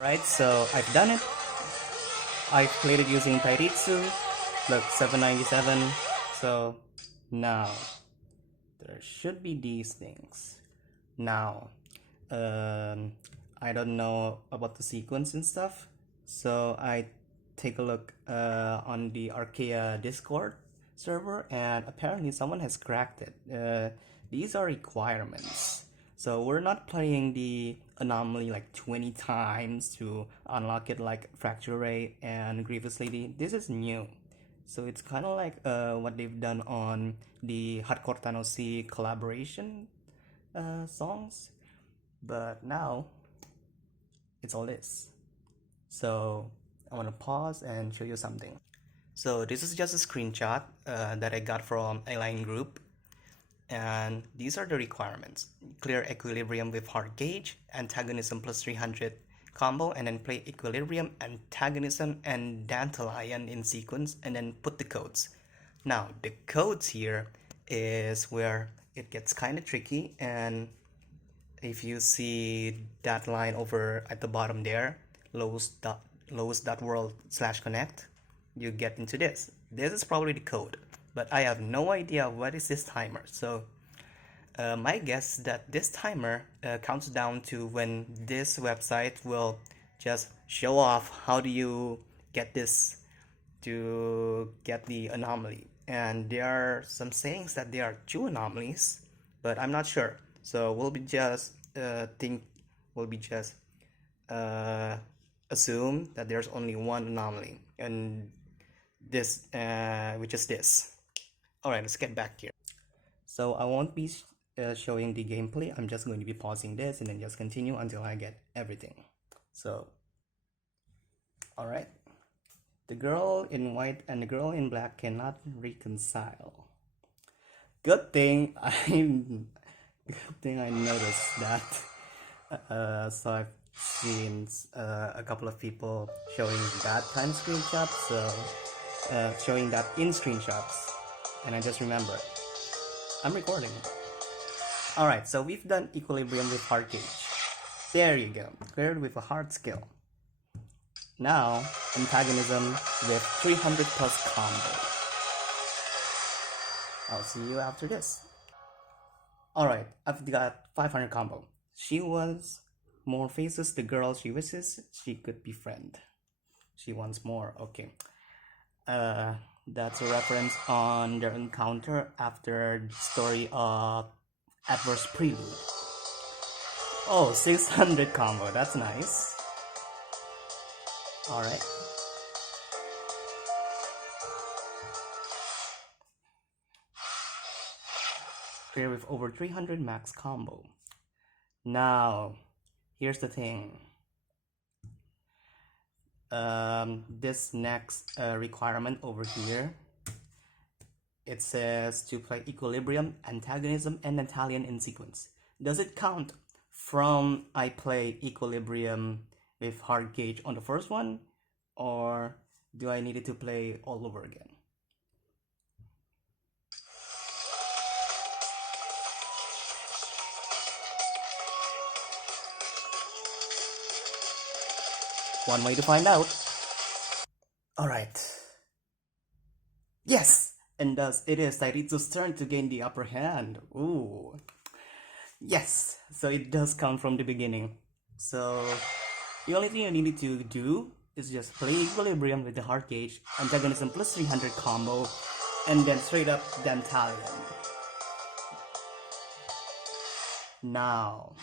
Right, so I've done it. I've played it using Tairitsu, look 797. So now there should be these things. Now, um, I don't know about the sequence and stuff, so I take a look on the Arcaea Discord server, and apparently someone has cracked it. These are requirements. So we're not playing the anomaly like 20 times to unlock it like Fracture Ray and Grievous Lady. This is new. So it's kind of like what they've done on the Hardcore Tanosi collaboration songs, but now it's all this. So I want to pause and show you something. So this is just a screenshot that I got from a line group, and these are the requirements: clear equilibrium with hard gauge, antagonism plus 300 combo, and then play equilibrium, antagonism, and dandelion in sequence, and then put the codes. Now the codes here is where it gets kind of tricky, and if you see that line over at the bottom there, lowest.world/connect, you get into this. This is probably the code, but I have no idea what is this timer. So my guess that this timer counts down to when this website will just show off how do you get this to get the anomaly. And there are some sayings that there are two anomalies, but I'm not sure. So we'll be just uh, assume that there's only one anomaly, and this which is this. All right, let's get back here. So I won't be showing the gameplay. I'm just going to be pausing this and then just continue until I get everything. So, all right. The girl in white and the girl in black cannot reconcile. Good thing I noticed that. So I've seen a couple of people showing that kind of screenshots, so showing that in screenshots, and I just remembered. I'm recording. Alright, so we've done equilibrium with hard gauge. There you go, cleared with a hard skill. Now, antagonism with 300 plus combo. I'll see you after this. Alright, I've got 500 combo. She was more faces the girl she wishes she could befriend. She wants more, okay. That's a reference on their encounter after the story of Adverse Prelude. Oh, 600 combo, that's nice. Alright. Clear with over 300 max combo. Now, here's the thing. This next requirement over here, it says to play equilibrium, antagonism, and Italian in sequence. Does it count from I play equilibrium with hard gauge on the first one, or do I need it to play all over again? One way to find out. Alright. Yes! And thus it is Tairitsu's turn to gain the upper hand. Ooh. Yes! So it does count from the beginning. So the only thing you need to do is just play equilibrium with the hard gauge, antagonism plus 300 combo, and then straight up Dantalion. Now.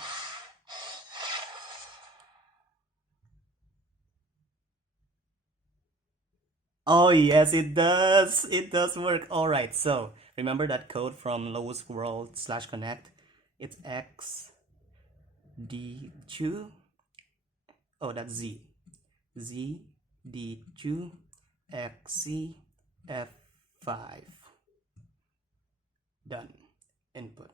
Oh yes, it does. It does work. All right. So remember that code from lowest world/connect. It's X D 2. Oh, that's Z. Z D 2 X C F 5. Done. Input.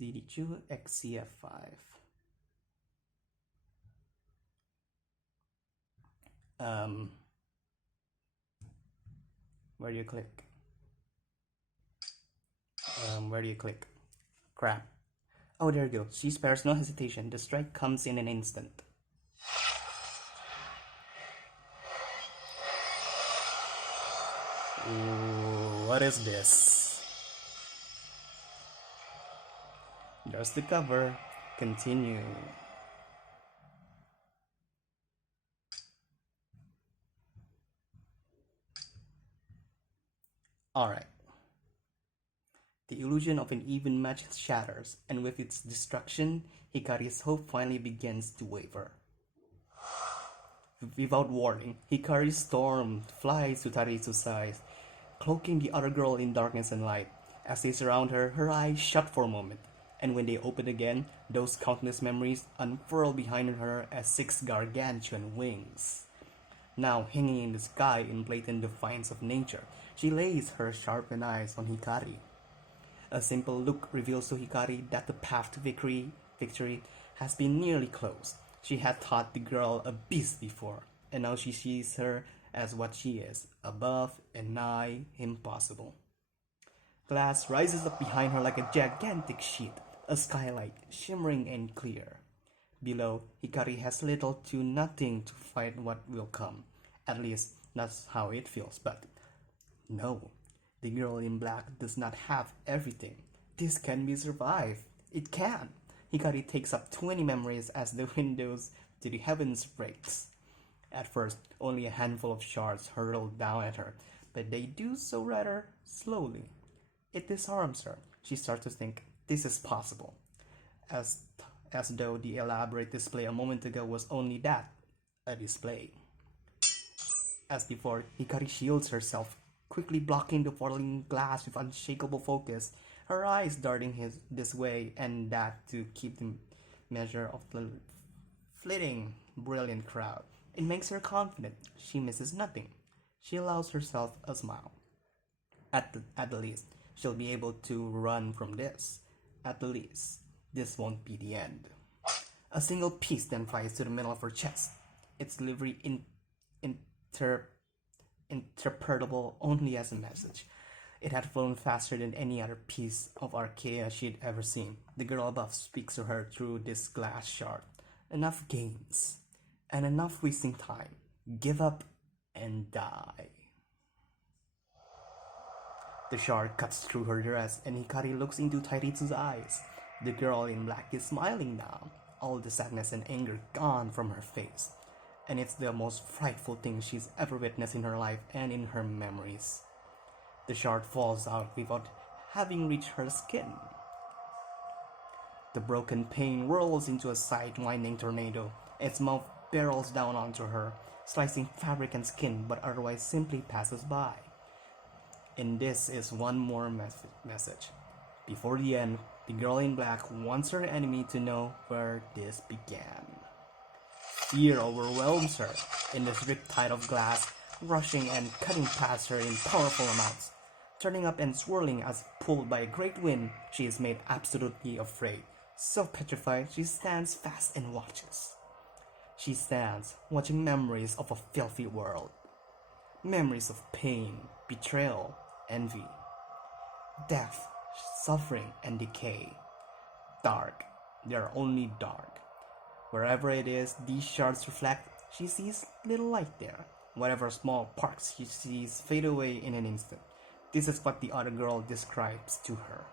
ZD2 XCF5. Where do you click? Where do you click? Crap. Oh, there you go. She spares no hesitation. The strike comes in an instant. Ooh, what is this? There's the cover. Continue. Alright. The illusion of an even match shatters, and with its destruction, Hikari's hope finally begins to waver. Without warning, Hikari's storm flies to Taritsu's side, cloaking the other girl in darkness and light. As they surround her, her eyes shut for a moment, and when they open again, those countless memories unfurl behind her as 6 gargantuan wings. Now hanging in the sky in blatant defiance of nature, she lays her sharpened eyes on Hikari. A simple look reveals to Hikari that the path to victory has been nearly closed. She had thought the girl a beast before, and now she sees her as what she is, above and nigh impossible. Glass rises up behind her like a gigantic sheet, a skylight, shimmering and clear. Below, Hikari has little to nothing to fight what will come. At least, that's how it feels, but no. The girl in black does not have everything. This can be survived. It can. Hikari takes up 20 memories as the windows to the heavens breaks. At first, only a handful of shards hurtle down at her, but they do so rather slowly. It disarms her. She starts to think, this is possible. As though the elaborate display a moment ago was only that, a display. As before, Hikari shields herself, quickly blocking the falling glass with unshakable focus, her eyes darting this way and that to keep the measure of the flitting, brilliant crowd. It makes her confident. She misses nothing. She allows herself a smile. At the least, she'll be able to run from this. At the least, this won't be the end. A single piece then flies to the middle of her chest. Its delivery interpretable only as a message. It had flown faster than any other piece of Arcaea she'd ever seen. The girl above speaks to her through this glass shard. Enough games, and enough wasting time. Give up and die. The shard cuts through her dress, and Hikari looks into Tairitsu's eyes. The girl in black is smiling now, all the sadness and anger gone from her face. And it's the most frightful thing she's ever witnessed in her life and in her memories. The shard falls out without having reached her skin. The broken pane whirls into a sidewinding tornado. Its mouth barrels down onto her, slicing fabric and skin, but otherwise simply passes by. And this is one more message. Before the end, the girl in black wants her enemy to know where this began. Fear overwhelms her in this riptide of glass, rushing and cutting past her in powerful amounts. Turning up and swirling as pulled by a great wind, she is made absolutely afraid. So petrified, she stands fast and watches. She stands, watching memories of a filthy world. Memories of pain, betrayal, envy, death, suffering, and decay. Dark. They are only dark. Wherever it is these shards reflect, she sees little light there. Whatever small sparks she sees fade away in an instant. This is what the other girl describes to her.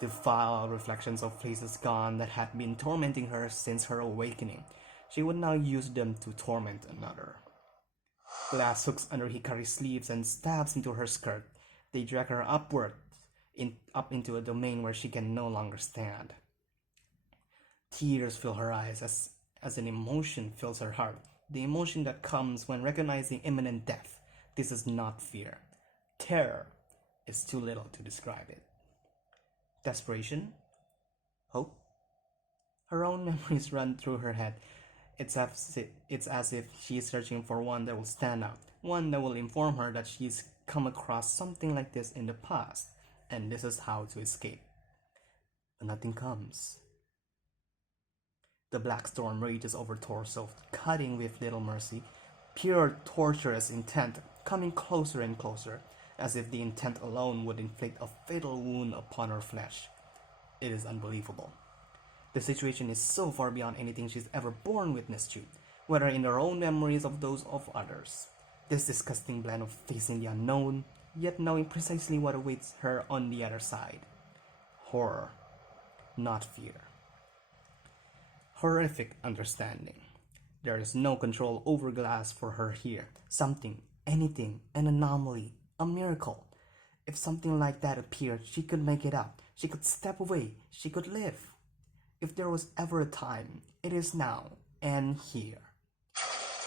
The foul reflections of places gone that had been tormenting her since her awakening. She would now use them to torment another. Glass hooks under Hikari's sleeves and stabs into her skirt. They drag her upward, up into a domain where she can no longer stand. Tears fill her eyes as an emotion fills her heart. The emotion that comes when recognizing imminent death. This is not fear. Terror is too little to describe it. Desperation? Hope? Her own memories run through her head. It's as if she's searching for one that will stand out, one that will inform her that she's come across something like this in the past, and this is how to escape. But nothing comes. The black storm rages over torso, cutting with little mercy, pure torturous intent, coming closer and closer. as if the intent alone would inflict a fatal wound upon her flesh. It is unbelievable. The situation is so far beyond anything she's ever borne witness to, whether in her own memories or those of others. This disgusting blend of facing the unknown, yet knowing precisely what awaits her on the other side. Horror, not fear. Horrific understanding. There is no control over glass for her here. Something, anything, an anomaly, a miracle. If something like that appeared, she could make it up. She could step away. She could live. If there was ever a time, it is now and here.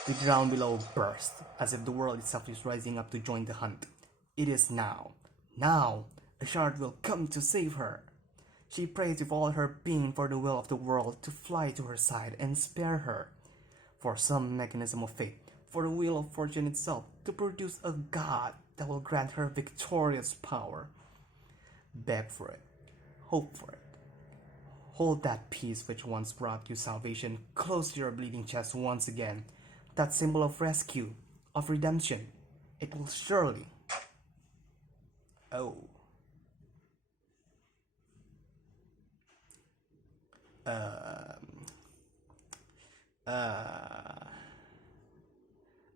The ground below burst, as if the world itself is rising up to join the hunt. It is now. Now, a shard will come to save her. She prays with all her being for the will of the world to fly to her side and spare her. For some mechanism of fate, for the wheel of fortune itself, to produce a god that will grant her victorious power. Beg for it. Hope for it. Hold that peace which once brought you salvation close to your bleeding chest once again. That symbol of rescue, of redemption. It will surely... Oh.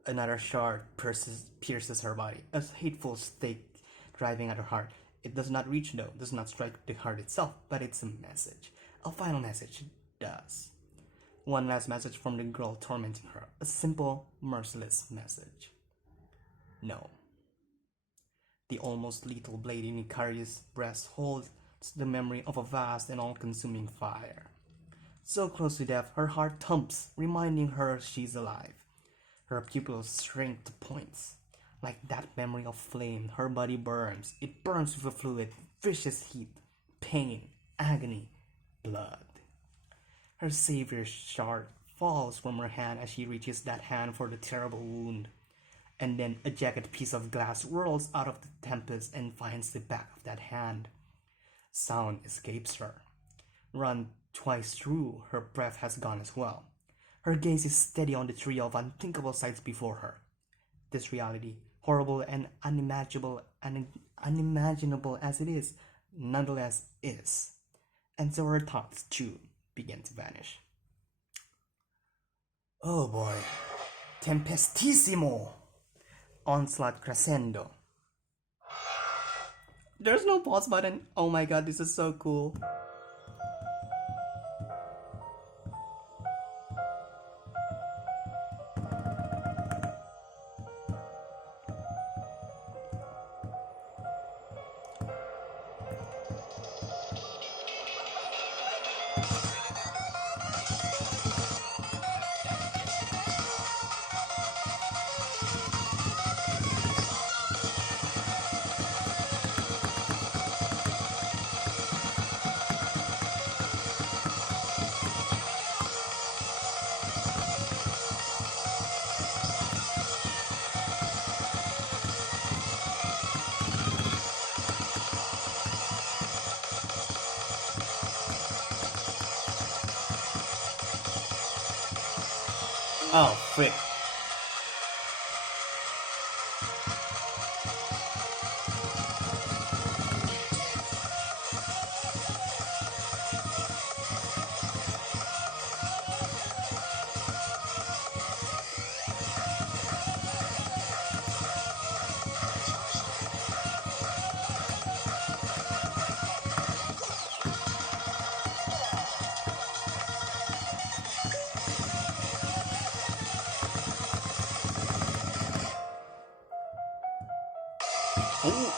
Another shard pierces her body, a hateful stake driving at her heart. It does not reach though, does not strike the heart itself, but it's a message. A final message, it does. One last message from the girl tormenting her. A simple, merciless message. No. The almost lethal blade in Icarius' breast holds the memory of a vast and all-consuming fire. So close to death, her heart thumps, reminding her she's alive. Her pupils shrink to points. Like that memory of flame, her body burns. It burns with a fluid, vicious heat, pain, agony, blood. Her savior's shard falls from her hand as she reaches that hand for the terrible wound. And then a jagged piece of glass whirls out of the tempest and finds the back of that hand. Sound escapes her. Run twice through, her breath has gone as well. Her gaze is steady on the trio of unthinkable sights before her. This reality, horrible and unimaginable as it is, nonetheless is. And so her thoughts, too, begin to vanish. Oh boy. Tempestissimo! Onslaught crescendo. There's no pause button. Oh my god, this is so cool. Oh, frick. Ooh.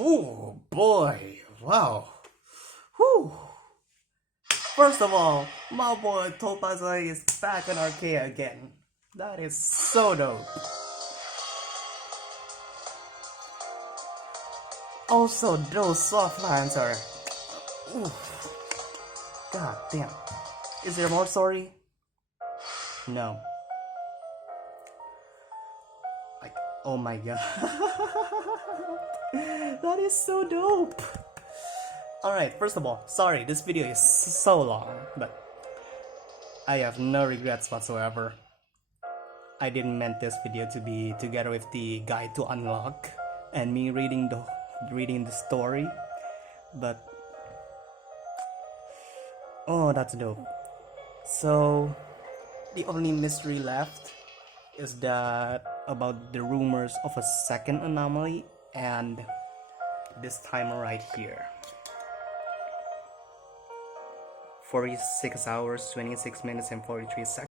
Ooh, boy, wow. Whew. First of all, my boy t+pazolite is back on Arcaea again. That is so dope. Also, those soft lines are... Ooh. God damn. Is there more story? No. Like, oh my god. That is so dope. Alright, first of all, sorry, this video is so long, but I have no regrets whatsoever. I didn't meant this video to be together with the guide to unlock and me reading the story, but oh, that's dope. So the only mystery left is that about the rumors of a second anomaly, and this timer right here. 46 hours, 26 minutes and 43 seconds.